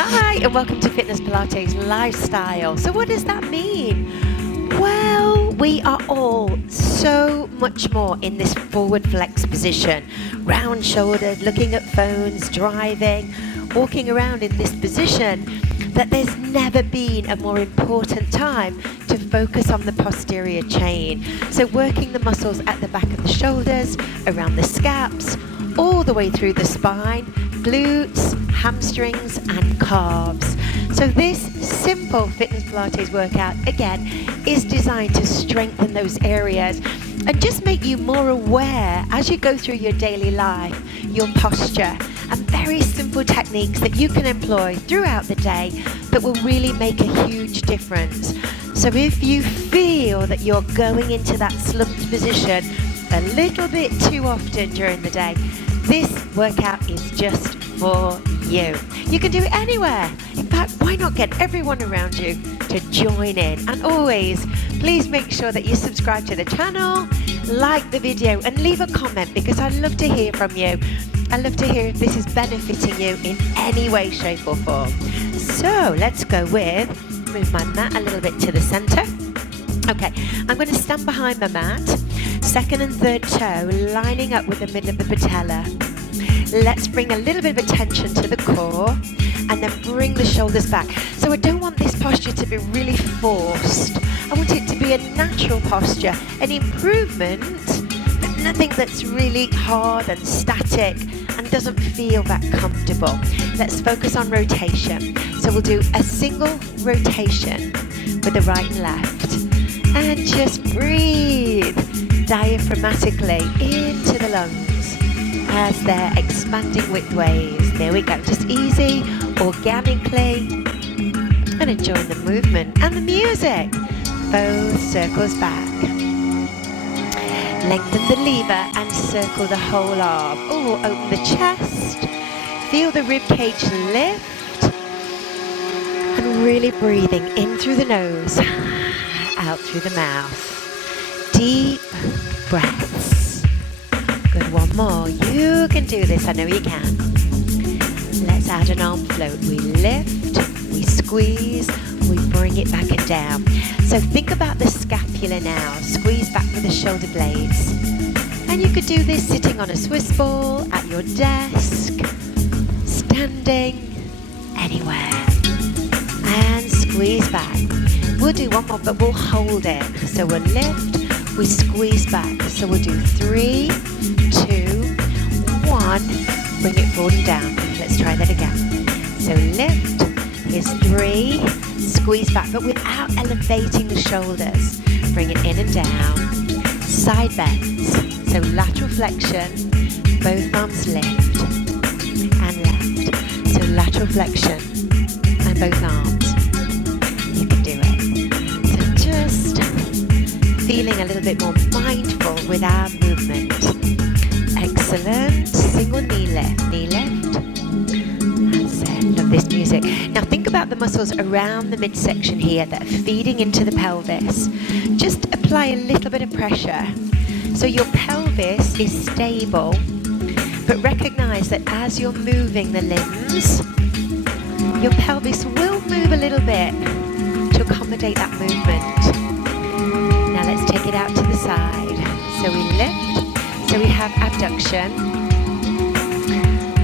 Hi, and welcome to Fitness Pilates Lifestyle. So what does that mean? Well, we are all so much more in this forward flex position, round shouldered, looking at phones, driving, walking around in this position, that there's never been a more important time to focus on the posterior chain. So working the muscles at the back of the shoulders, around the scaps, all the way through the spine, glutes, hamstrings and calves. So this simple fitness Pilates workout, again, is designed to strengthen those areas and just make you more aware as you go through your daily life, your posture, and very simple techniques that you can employ throughout the day that will really make a huge difference. So if you feel that you're going into that slumped position a little bit too often during the day, this workout is just for you. You can do it anywhere. In fact, why not get everyone around you to join in? And always, please make sure that you subscribe to the channel, like the video, and leave a comment because I'd love to hear from you. I'd love to hear if this is benefiting you in any way, shape or form. So let's go with, move my mat a little bit to the center. Okay, I'm going to stand behind the mat, second and third toe lining up with the middle of the patella. Let's bring a little bit of attention to the core and then bring the shoulders back. So I don't want this posture to be really forced. I want it to be a natural posture, an improvement, but nothing that's really hard and static and doesn't feel that comfortable. Let's focus on rotation. So we'll do a single rotation with the right and left. And just breathe diaphragmatically into the lungs as they're expanding widthways. There we go, just easy, organically, and enjoying the movement and the music. Both circles back. Lengthen the lever and circle the whole arm. Oh, open the chest, feel the rib cage lift, and really breathing in through the nose, out through the mouth. Deep breaths. Good, one more. You can do this, I know you can. Let's add an arm float. We lift, we squeeze, we bring it back and down. So think about the scapula now. Squeeze back with the shoulder blades. And you could do this sitting on a Swiss ball, at your desk, standing, anywhere. And squeeze back. We'll do one more, but we'll hold it. So we'll lift, we squeeze back. So we'll do 3, 2, 1. Bring it forward and down. Let's try that again. So lift, here's 3, squeeze back, but without elevating the shoulders. Bring it in and down. Side bends. So lateral flexion, both arms lift and left. So lateral flexion and both arms. You can do it. Feeling a little bit more mindful with our movement. Excellent. Single knee lift, knee lift. That's it. Love this music. Now think about the muscles around the midsection here that are feeding into the pelvis. Just apply a little bit of pressure. So your pelvis is stable, but recognize that as you're moving the limbs, your pelvis will move a little bit to accommodate that movement. Now let's take it out to the side. So we lift, so we have abduction.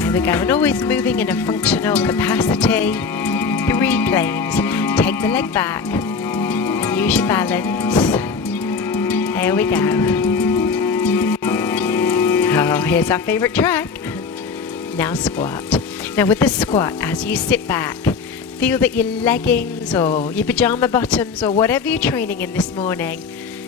There we go, and always moving in a functional capacity. 3 planes. Take the leg back and use your balance. There we go. Oh, here's our favorite track. Now squat. Now with the squat, as you sit back, feel that your leggings or your pajama bottoms or whatever you're training in this morning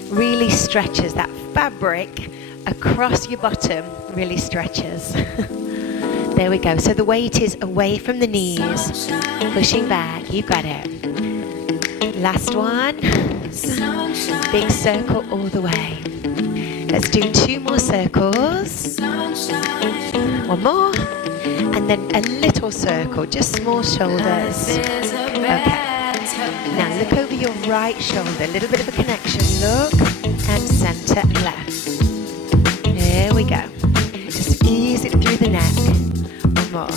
really stretches. That fabric across your bottom really stretches. There we go. So the weight is away from the knees, pushing back. You got it. Last one. Big circle all the way. Let's do 2 more circles. One more. And then a little circle, just small shoulders. Okay. Now look over your right shoulder, a little bit of a connection. Look and center and left. There we go. Just ease it through the neck. One more.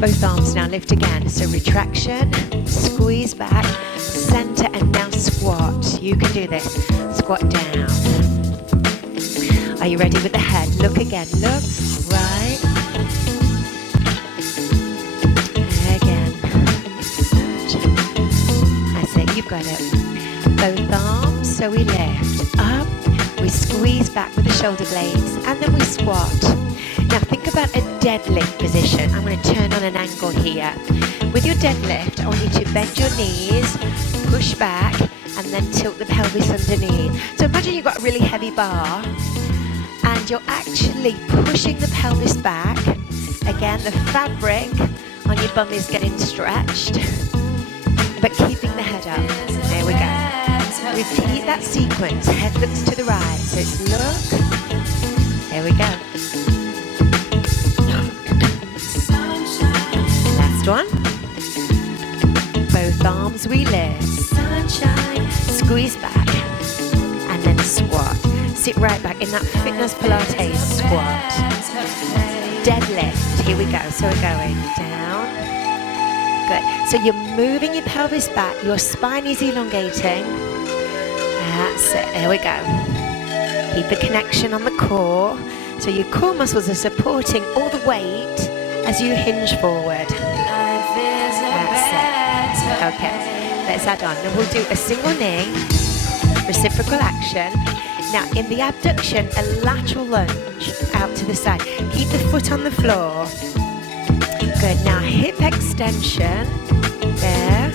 Both arms now lift again. So retraction, squeeze back, center, and now squat. You can do this. Squat down. Are you ready with the head? Look again. Look. Right. Again. That's it. You've got it. Both arms. So we lift up. We squeeze back with the shoulder blades. And then we squat. Now think about a deadlift position. I'm going to turn on an angle here. With your deadlift, I want you to bend your knees, push back, and then tilt the pelvis underneath. So imagine you've got a really heavy bar, and you're actually pushing the pelvis back. Again, the fabric on your bum is getting stretched, but keeping the head up. There we go. Repeat that sequence. Head looks to the right. So it's look. There we go. One. Both arms we lift. Sunshine. Squeeze back. And then squat. Sit right back in that fitness Pilates squat. Deadlift. Here we go. So we're going down. Good. So you're moving your pelvis back. Your spine is elongating. That's it. There we go. Keep the connection on the core. So your core muscles are supporting all the weight as you hinge forward. Okay, let's add on. Now we'll do a single knee, reciprocal action. Now in the abduction, a lateral lunge out to the side. Keep the foot on the floor. Good, now hip extension, there.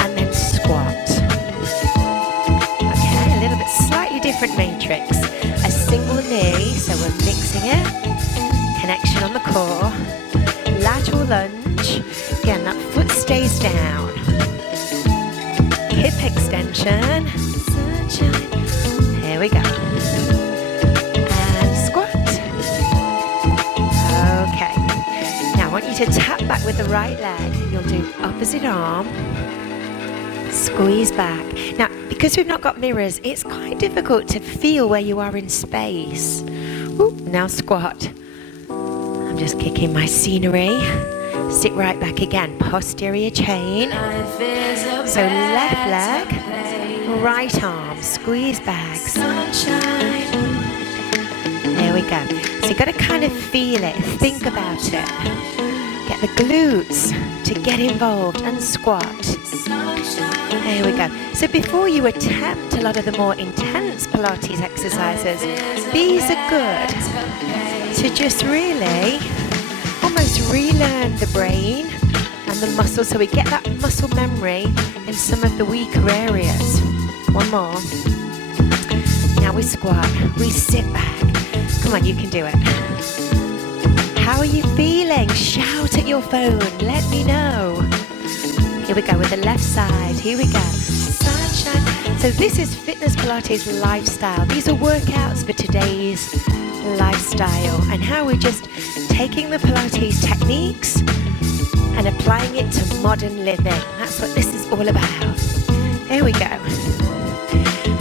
And then squat. Okay, a little bit slightly different matrix. A single knee, so we're mixing it. Connection on the core. Lateral lunge. Again, that foot stays down. Hip extension. Sunshine. Here we go. And squat. Okay. Now I want you to tap back with the right leg. You'll do opposite arm. Squeeze back. Now, because we've not got mirrors, it's quite difficult to feel where you are in space. Ooh, now squat. I'm just kicking my scenery. Sit right back again. Posterior chain. So left leg, right arm, squeeze back. Sunshine. There we go. So you've got to kind of feel it, think about it. Get the glutes to get involved and squat. There we go. So before you attempt a lot of the more intense Pilates exercises, these are good to just really almost relearn the brain and the muscle, so we get that muscle memory in some of the weaker areas. One more. Now we squat, we sit back. Come on, you can do it. How are you feeling? Shout at your phone, let me know. Here we go with the left side, here we go. Sunshine. So this is Fitness Pilates lifestyle. These are workouts for today's lifestyle, and how we're just taking the Pilates techniques and applying it to modern living. That's what this is all about. There we go.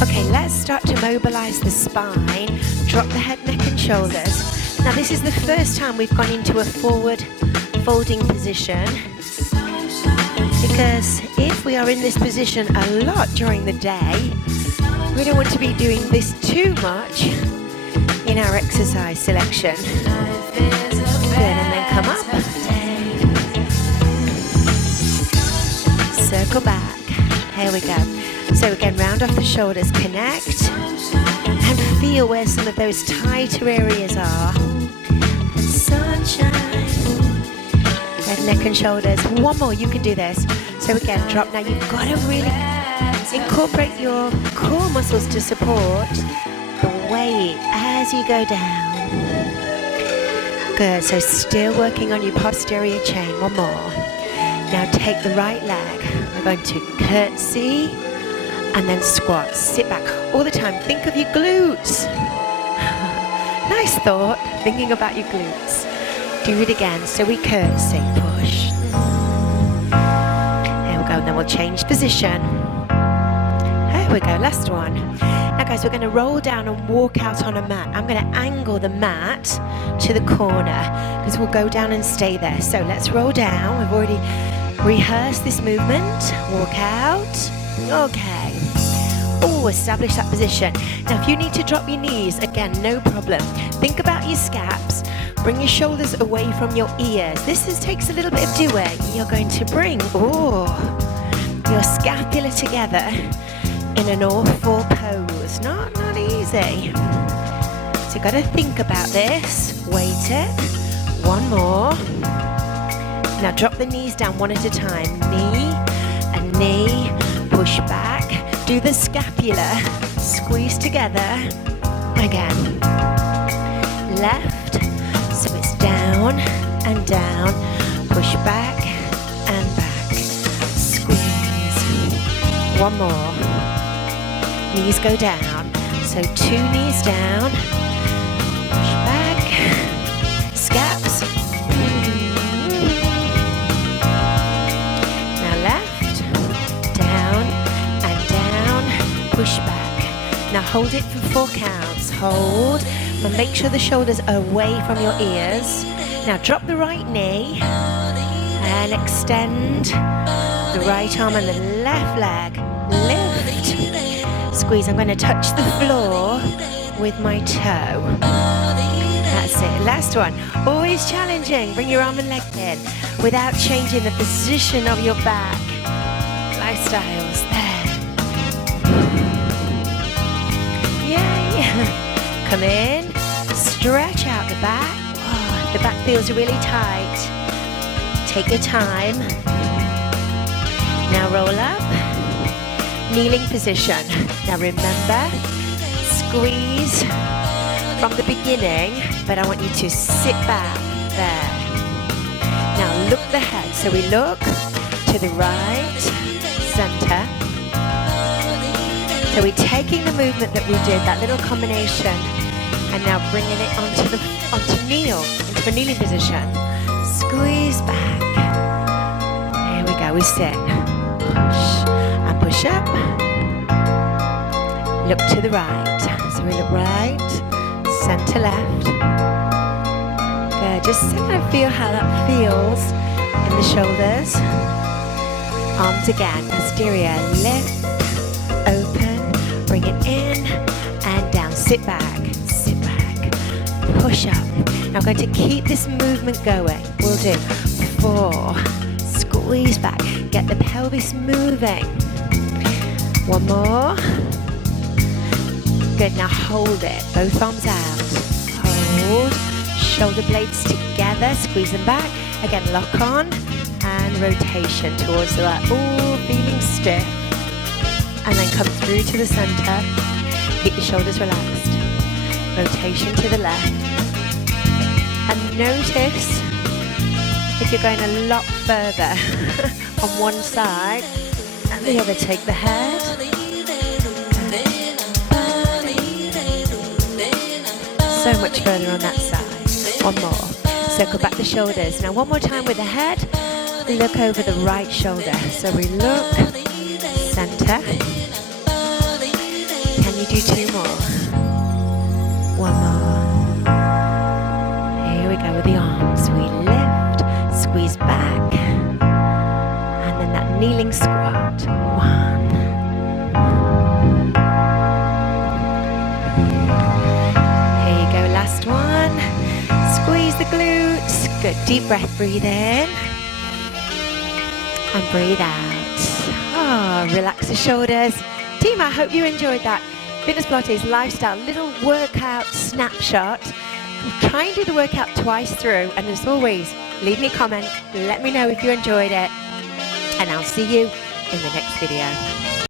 Okay, let's start to mobilize the spine. Drop the head, neck and shoulders. Now this is the first time we've gone into a forward folding position, because if we are in this position a lot during the day, we don't want to be doing this too much in our exercise selection. Good, and then come up. Circle back. Here we go. So again, round off the shoulders, connect, and feel where some of those tighter areas are. And sunshine. Head, neck and shoulders. One more, you can do this. So again, drop. Now you've got to really incorporate your core muscles to support the weight as you go down. Good, so still working on your posterior chain. One more. Now take the right leg. We're going to curtsy and then squat. Sit back all the time. Think of your glutes. Nice thought, thinking about your glutes. Do it again. So we curtsy, push. There we go, and then we'll change position. There we go, last one. Now guys, we're going to roll down and walk out on a mat. I'm going to angle the mat to the corner because we'll go down and stay there. So let's roll down. We've already rehearsed this movement. Walk out. Okay. Oh, establish that position. Now, if you need to drop your knees, again, no problem. Think about your scaps. Bring your shoulders away from your ears. This takes a little bit of doing. You're going to bring your scapula together in an all-four pose. Not easy. So you've got to think about this. Weight it. One more. Now drop the knees down one at a time. Knee and knee. Push back. Do the scapula. Squeeze together. Again. Left. So it's down and down. Push back and back. Squeeze. One more. Knees go down. So 2 knees down. Push back. Scaps. Now left. Down and down. Push back. Now hold it for 4 counts. Hold. And make sure the shoulders are away from your ears. Now drop the right knee. And extend the right arm and the left leg. Lift. Squeeze. I'm going to touch the floor with my toe. That's it. Last one. Always challenging. Bring your arm and leg in without changing the position of your back. Lifestyles. There. Yay. Come in. Stretch out the back. Oh, the back feels really tight. Take your time. Now roll up. Kneeling position. Now remember, squeeze from the beginning, but I want you to sit back there. Now look the head. So we look to the right, center. So we're taking the movement that we did, that little combination, and now bringing it onto kneel, into a kneeling position. Squeeze back. Here we go. We sit. Push. Push up, look to the right, so we look right, center, left. Good, just kind of feel how that feels in the shoulders. Arms again, posterior, lift, open, bring it in and down, sit back, push up. Now I'm going to keep this movement going. We'll do 4, squeeze back, get the pelvis moving. One more. Good, now hold it. Both arms out. Hold. Shoulder blades together. Squeeze them back. Again, lock on. And rotation towards the right. Ooh, feeling stiff. And then come through to the center. Keep the shoulders relaxed. Rotation to the left. And notice if you're going a lot further on one side and the other, take the head. So much further on that side. One more. Circle back the shoulders. Now one more time with the head. Look over the right shoulder. So we look, center. Can you do 2 more? One more. Here we go with the arms. We lift, squeeze back, and then that kneeling squat. 1. Last one. Squeeze the glutes. Good. Deep breath. Breathe in and breathe out. Oh, relax the shoulders. Team, I hope you enjoyed that Fitness Pilates lifestyle little workout snapshot. Try and do the workout twice through, and as always, leave me a comment. Let me know if you enjoyed it, and I'll see you in the next video.